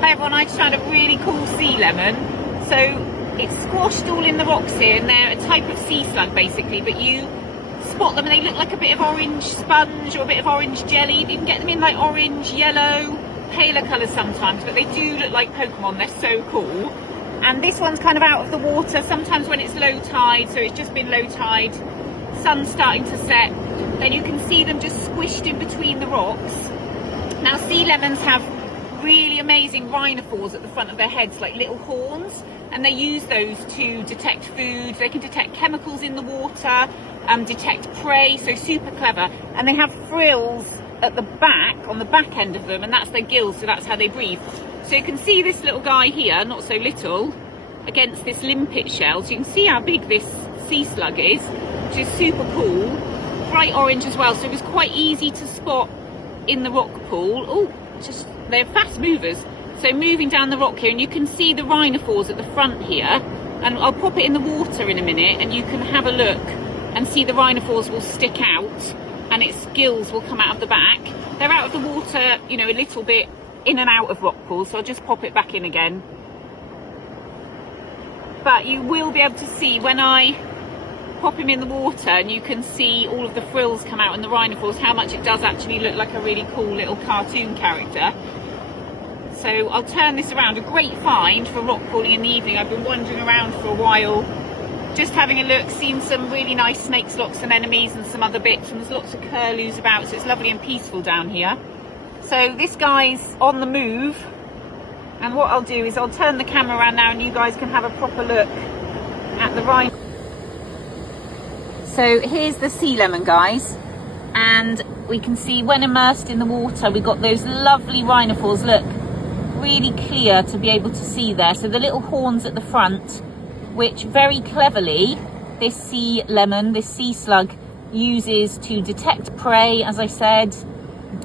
Hi everyone, I just found a really cool sea lemon. So it's squashed all in the rocks here, and they're a type of sea slug basically, but you spot them and they look like a bit of orange sponge or a bit of orange jelly. You can get them in like orange, yellow, paler colours sometimes, but they do look like Pokemon. They're so cool. And this one's kind of out of the water sometimes when it's low tide, so it's just been low tide, sun's starting to set, then you can see them just squished in between the rocks. Now sea lemons have really amazing rhinophores at the front of their heads, like little horns, and they use those to detect food. They can detect chemicals in the water, detect prey, so super clever. And they have frills at the back, on the back end of them, and that's their gills, so that's how they breathe. So you can see this little guy here, not so little, against this limpet shell, so you can see how big this sea slug is, which is super cool. Bright orange as well, so it was quite easy to spot in the rock pool. Oh, just they're fast movers, so moving down the rock here, and you can see the rhinophores at the front here, and I'll pop it in the water in a minute and you can have a look and see the rhinophores will stick out and its gills will come out of the back. They're out of the water, you know, a little bit in and out of rock pools, so I'll just pop it back in again. But you will be able to see when I pop him in the water, and you can see all of the frills come out and the rhinophores, how much it does actually look like a really cool little cartoon character. So I'll turn this around. A great find for rock pooling in the evening. I've been wandering around for a while, just having a look, seen some really nice snake slots and anemones and some other bits, and there's lots of curlews about, so it's lovely and peaceful down here. So this guy's on the move, and what I'll do is I'll turn the camera around now and you guys can have a proper look at the rhino. So here's the sea lemon, guys, and we can see when immersed in the water we've got those lovely rhinophores. Look, really clear to be able to see there. So the little horns at the front, which very cleverly this sea lemon, this sea slug, uses to detect prey, as I said,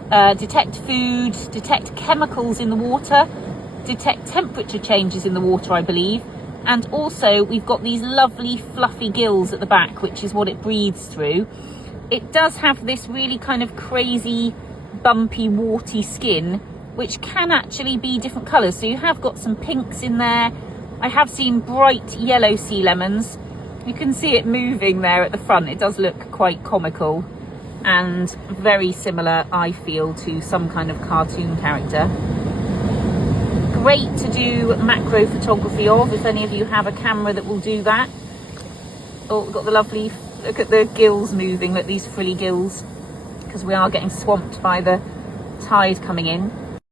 detect food, detect chemicals in the water, detect temperature changes in the water, I believe. And also we've got these lovely fluffy gills at the back, which is what it breathes through. It does have this really kind of crazy, bumpy, warty skin, which can actually be different colours. So you have got some pinks in there. I have seen bright yellow sea lemons. You can see it moving there at the front. It does look quite comical and very similar, I feel, to some kind of cartoon character. Great to do macro photography of, if any of you have a camera that will do that. Oh, we've got the lovely, look at the gills moving, look, these frilly gills, because we are getting swamped by the tide coming in.